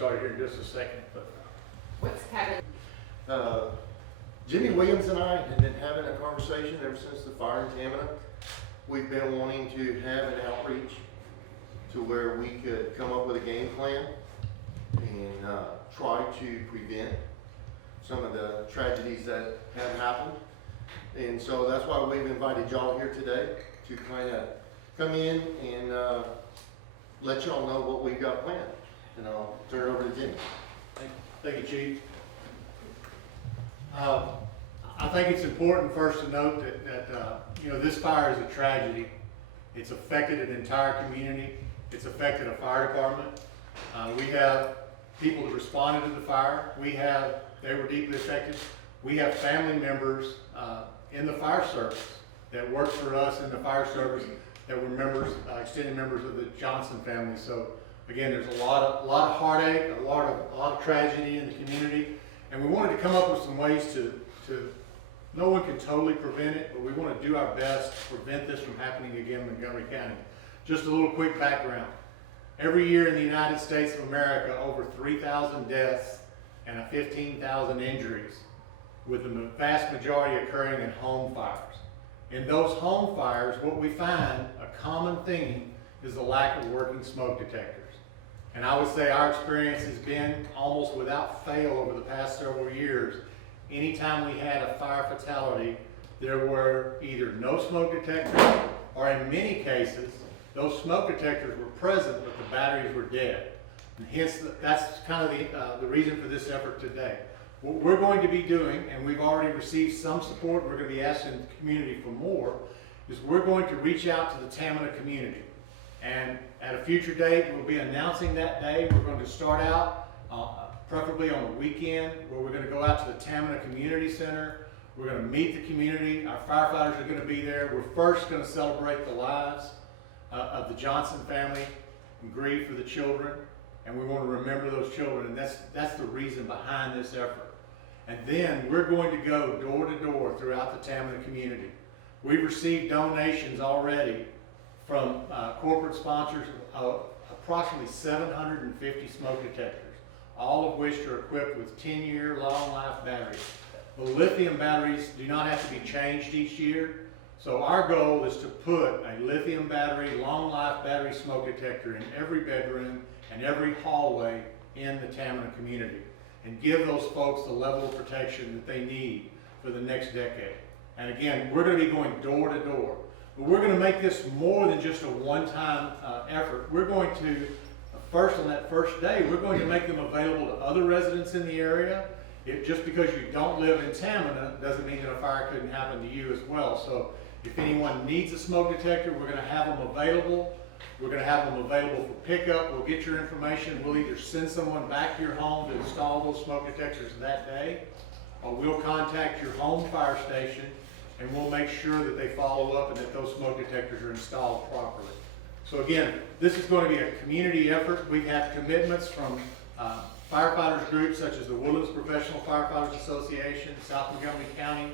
started here in just a second. But What's happening? Jimmy Williams and I have been having a conversation ever since the fire in Tamina. We've been wanting to have an outreach to where we could come up with a game plan and try to prevent some of the tragedies that have happened. And so that's why we've invited y'all here today to kind of come in and let y'all know what we've got planned. And I'll turn it over to Jimmy. thank you, Chief. I think it's important first to note that you know, this fire is a tragedy. It's affected an entire community. It's affected a fire department. We have people that responded to the fire. They were deeply affected. We have family members in the fire service that worked for us in the fire service that were members, extended members of the Johnson family. So again, there's a lot of heartache, a lot of tragedy in the community, and we wanted to come up with some ways to no one can totally prevent it, but we want to do our best to prevent this from happening again in Montgomery County. Just a little quick background. Every year in the United States of America, over 3,000 deaths and 15,000 injuries, with the vast majority occurring in home fires. In those home fires, what we find, a common theme, is the lack of working smoke detectors. And I would say our experience has been almost without fail over the past several years. Anytime we had a fire fatality, there were either no smoke detectors, or in many cases, those smoke detectors were present, but the batteries were dead. And hence, that's kind of the reason for this effort today. What we're going to be doing, and we've already received some support, we're going to be asking the community for more, is we're going to reach out to the Tamina community. And at a future date, we'll be announcing that day. We're going to start out preferably on the weekend, where we're going to go out to the Tamina Community Center. We're going to meet the community. Our firefighters are going to be there. We're first going to celebrate the lives of the Johnson family and grieve for the children. And we want to remember those children. And that's the reason behind this effort. And then we're going to go door to door throughout the Tamina community. We've received donations already from corporate sponsors of approximately 750 smoke detectors, all of which are equipped with 10-year long life batteries. The lithium batteries do not have to be changed each year. So our goal is to put a lithium battery, long life battery smoke detector in every bedroom and every hallway in the Tamina community, and give those folks the level of protection that they need for the next decade. And again, we're going to be going door to door. But we're going to make this more than just a one-time effort. We're going to, first on that first day, we're going to make them available to other residents in the area. Just because you don't live in Tamina doesn't mean that a fire couldn't happen to you as well. So if anyone needs a smoke detector, we're going to have them available. We're going to have them available for pickup. We'll get your information. We'll either send someone back to your home to install those smoke detectors that day, or we'll contact your home fire station and we'll make sure that they follow up and that those smoke detectors are installed properly. So again, this is going to be a community effort. We've had commitments from firefighters groups such as the Woodlands Professional Firefighters Association, South Montgomery County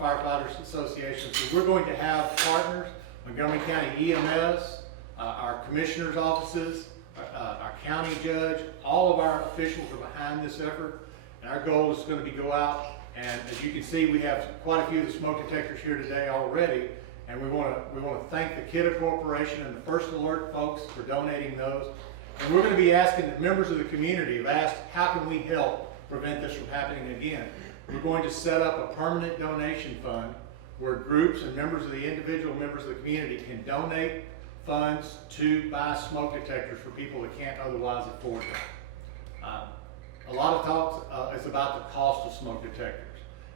Firefighters Association. So we're going to have partners, Montgomery County EMS, our commissioner's offices, our county judge, all of our officials are behind this effort. And our goal is going to be go out, and as you can see, we have quite a few of the smoke detectors here today already. And we want to thank the Kidder Corporation and the First Alert folks for donating those. And we're going to be asking, members of the community have asked, how can we help prevent this from happening again? We're going to set up a permanent donation fund where groups and individual members of the community can donate funds to buy smoke detectors for people that can't otherwise afford them. A lot of talk is about the cost of smoke detectors.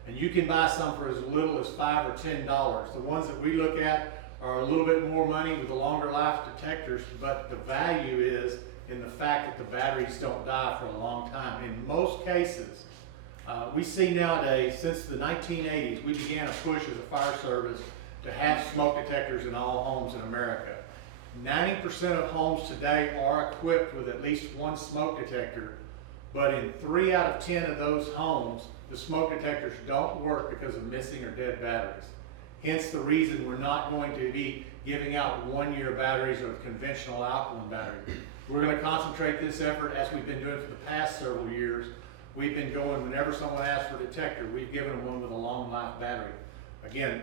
And you can buy some for as little as $5 or $10. The ones that we look at are a little bit more money with the longer life detectors, but the value is in the fact that the batteries don't die for a long time. In most cases, we see nowadays, since the 1980s, we began a push as a fire service to have smoke detectors in all homes in America. 90% of homes today are equipped with at least one smoke detector, but in 3 out of 10 of those homes, the smoke detectors don't work because of missing or dead batteries. Hence the reason we're not going to be giving out 1-year batteries or conventional alkaline batteries. We're going to concentrate this effort, as we've been doing for the past several years. We've been going, whenever someone asks for Detector, we've given them one with a long life battery. Again,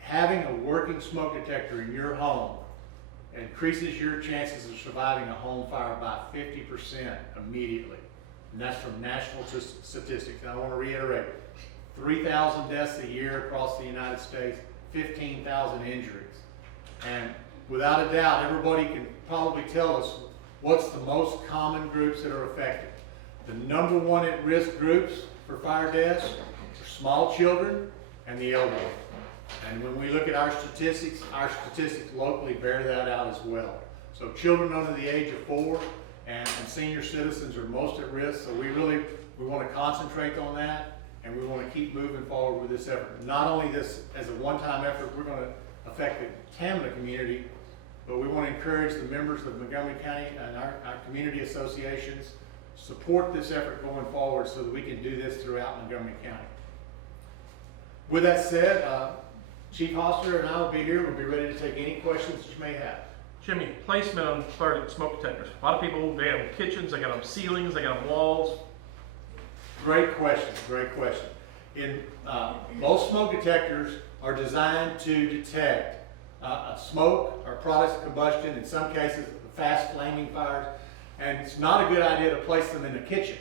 having a working smoke detector in your home increases your chances of surviving a home fire by 50% immediately. And that's from national statistics. And I want to reiterate, 3,000 deaths a year across the United States, 15,000 injuries. And without a doubt, everybody can probably tell us what's the most common groups that are affected. The number one at risk groups for fire deaths are small children and the elderly. And when we look at our statistics locally bear that out as well. So children under the age of 4 and senior citizens are most at risk. So we want to concentrate on that, and we want to keep moving forward with this effort. Not only this as a one-time effort, we're going to affect the Tamina community, but we want to encourage the members of Montgomery County and our community associations support this effort going forward so that we can do this throughout Montgomery County. With that said, Chief Hoster and I will be here. We'll be ready to take any questions that you may have. Jimmy, placement on fire smoke detectors. A lot of people, they have them kitchens, they got them ceilings, they got them walls. Great question, great question. Most smoke detectors are designed to detect smoke or products of combustion, in some cases fast flaming fires, and it's not a good idea to place them in the kitchen,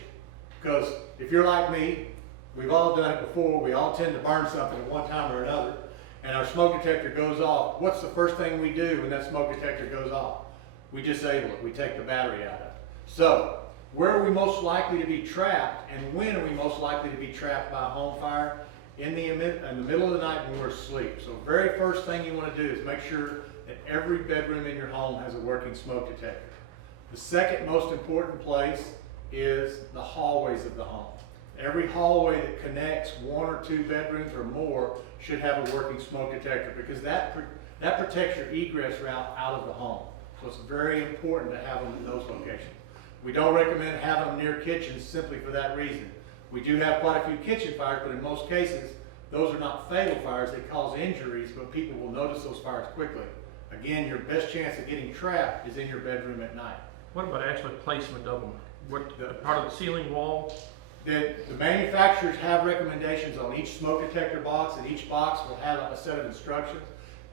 because if you're like me, we've all done it before, we all tend to burn something at one time or another, and our smoke detector goes off. What's the first thing we do when that smoke detector goes off? We disable it, we take the battery out of it. So, where are we most likely to be trapped, and when are we most likely to be trapped by a home fire? In the middle of the night when we're asleep. So very first thing you want to do is make sure that every bedroom in your home has a working smoke detector. The second most important place is the hallways of the home. Every hallway that connects 1 or 2 bedrooms or more should have a working smoke detector, because that protects your egress route out of the home. So it's very important to have them in those locations. We don't recommend having them near kitchens simply for that reason. We do have quite a few kitchen fires, but in most cases, those are not fatal fires. They cause injuries, but people will notice those fires quickly. Again, your best chance of getting trapped is in your bedroom at night. What about actually placement of them? Part of the ceiling wall? The manufacturers have recommendations on each smoke detector box, and each box will have a set of instructions.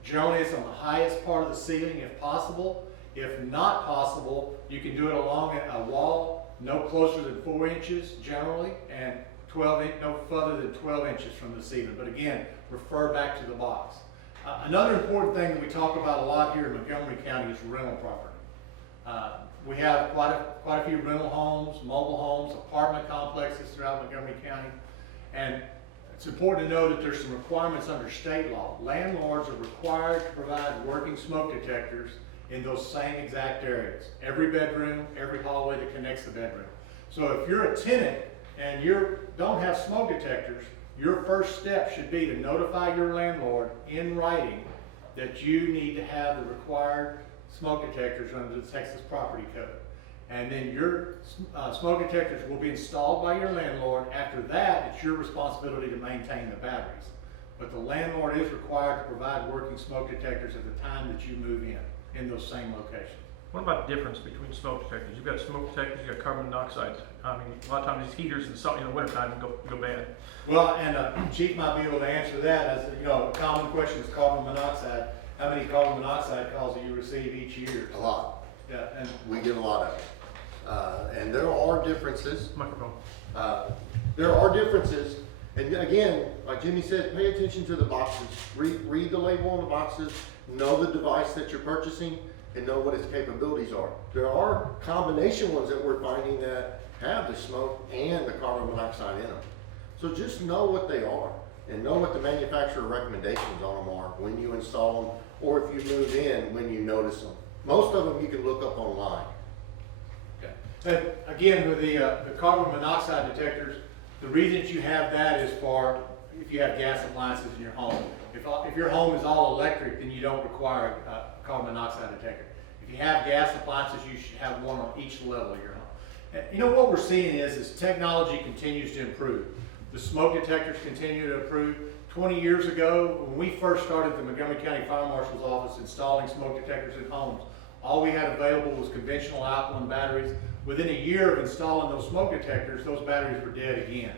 Generally, it's on the highest part of the ceiling if possible. If not possible, you can do it along a wall no closer than 4 inches generally, and no further than 12 inches from the ceiling. But again, refer back to the box. Another important thing that we talk about a lot here in Montgomery County is rental property. We have quite a few rental homes, mobile homes, apartment complexes throughout Montgomery County, and it's important to know that there's some requirements under state law. Landlords are required to provide working smoke detectors in those same exact areas. Every bedroom, every hallway that connects the bedroom. So if you're a tenant and you don't have smoke detectors, your first step should be to notify your landlord in writing that you need to have the required smoke detectors under the Texas Property Code. And then your smoke detectors will be installed by your landlord. After that, it's your responsibility to maintain the batteries. But the landlord is required to provide working smoke detectors at the time that you move in those same locations. What about the difference between smoke detectors? You've got smoke detectors, you've got carbon monoxide. I mean, a lot of times these heaters in the wintertime go bad. Well, and Chief might be able to answer that. As a common question is carbon monoxide. How many carbon monoxide calls do you receive each year? A lot. Yeah, and We get a lot of it. And there are differences. Microphone. There are differences. And again, like Jimmy said, pay attention to the boxes. Read the label on the boxes. Know the device that you're purchasing and know what its capabilities are. There are combination ones that we're finding that have the smoke and the carbon monoxide in them. So just know what they are and know what the manufacturer recommendations on them are when you install them, or if you move in, when you notice them. Most of them you can look up online. okay. And again, with the carbon monoxide detectors, the reason you have that is for if you have gas appliances in your home. If your home is all electric, then you don't require a carbon monoxide detector. If you have gas appliances, you should have one on each level of your home. And what we're seeing is technology continues to improve. The smoke detectors continue to improve. 20 years ago, when we first started the Montgomery County Fire Marshal's Office installing smoke detectors in homes, all we had available was conventional alkaline batteries. Within a year of installing those smoke detectors, those batteries were dead again.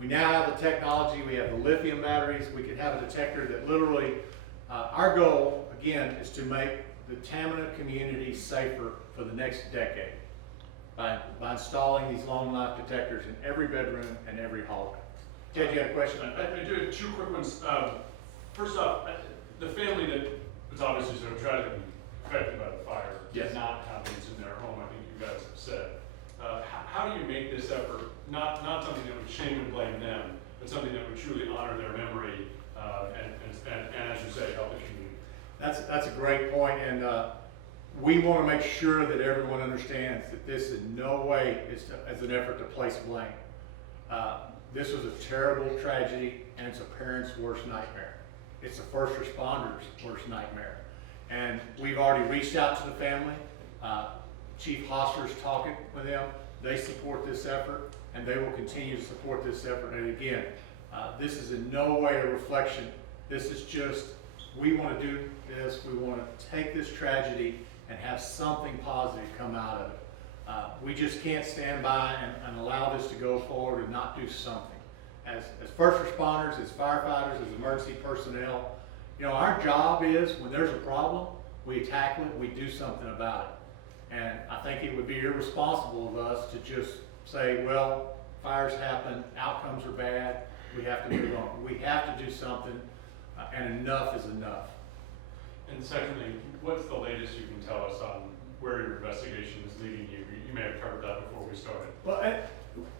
We now have the technology, we have the lithium batteries, we can have a detector that literally, our goal, again, is to make the Tamina community safer for the next decade by installing these long life detectors in every bedroom and every hallway. Ted, you had a question? I do have two quick ones. First off, the family that was obviously sort of tragically affected by the fire Yes. did not have these in their home, I think you guys have said. How do you make this effort, not something that would shame and blame them, but something that would truly honor their memory, and as you say, help the community? That's a great point, and we want to make sure that everyone understands that this in no way is as an effort to place blame. This was a terrible tragedy, and it's a parent's worst nightmare. It's a first responder's worst nightmare. And we've already reached out to the family. Chief Hosler's talking with them. They support this effort, and they will continue to support this effort. And again, this is in no way a reflection. This is just, we want to do this. We want to take this tragedy and have something positive come out of it. We just can't stand by and allow this to go forward and not do something. As first responders, as firefighters, as emergency personnel, you know, our job is when there's a problem, we tackle it, we do something about it. And I think it would be irresponsible of us to just say, well, fires happen, outcomes are bad, we have to move on. We have to do something, and enough is enough. And secondly, what's the latest you can tell us on where your investigation is leading you? You may have covered that before we started. Well,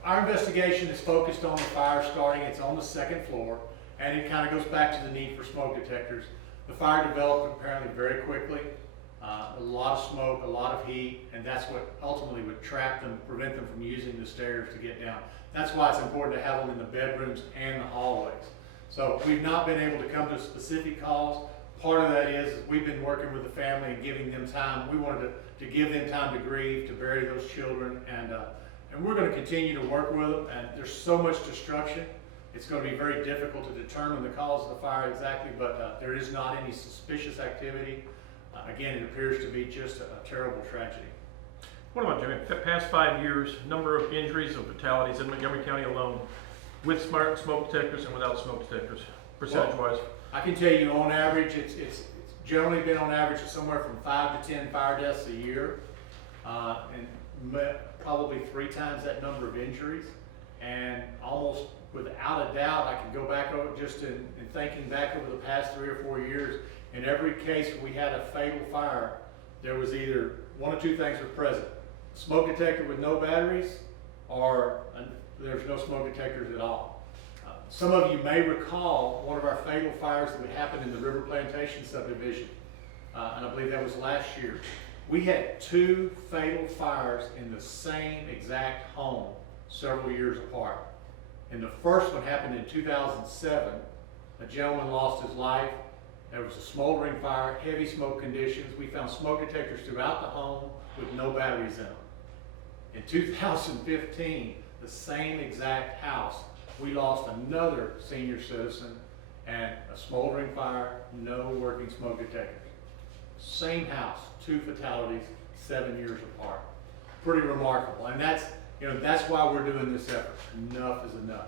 our investigation is focused on the fire starting. It's on the second floor, and it kind of goes back to the need for smoke detectors. The fire developed apparently very quickly. A lot of smoke, a lot of heat, and that's what ultimately would trap them, prevent them from using the stairs to get down. That's why it's important to have them in the bedrooms and the hallways. So we've not been able to come to specific calls. Part of that is we've been working with the family and giving them time. We wanted to give them time to grieve, to bury those children, and we're going to continue to work with them. And there's so much destruction, it's going to be very difficult to determine the cause of the fire exactly, but there is not any suspicious activity. Again, it appears to be just a terrible tragedy. What about, Jimmy, the past 5 years, number of injuries and fatalities in Montgomery County alone with smart smoke detectors and without smoke detectors, percentage-wise? I can tell you on average, it's generally been on average somewhere from 5 to 10 fire deaths a year, and probably 3 times that number of injuries. And almost without a doubt, I can go back over just in thinking back over the past 3 or 4 years, in every case we had a fatal fire, there was either one or two things were present. Smoke detector with no batteries, or there's no smoke detectors at all. Some of you may recall one of our fatal fires that happened in the River Plantation subdivision, and I believe that was last year. We had 2 fatal fires in the same exact home several years apart. And the first one happened in 2007. A gentleman lost his life. There was a smoldering fire, heavy smoke conditions. We found smoke detectors throughout the home with no batteries in them. In 2015, the same exact house, we lost another senior citizen and a smoldering fire, no working smoke detectors. Same house, 2 fatalities, 7 years apart. Pretty remarkable. And that's why we're doing this effort. Enough is enough.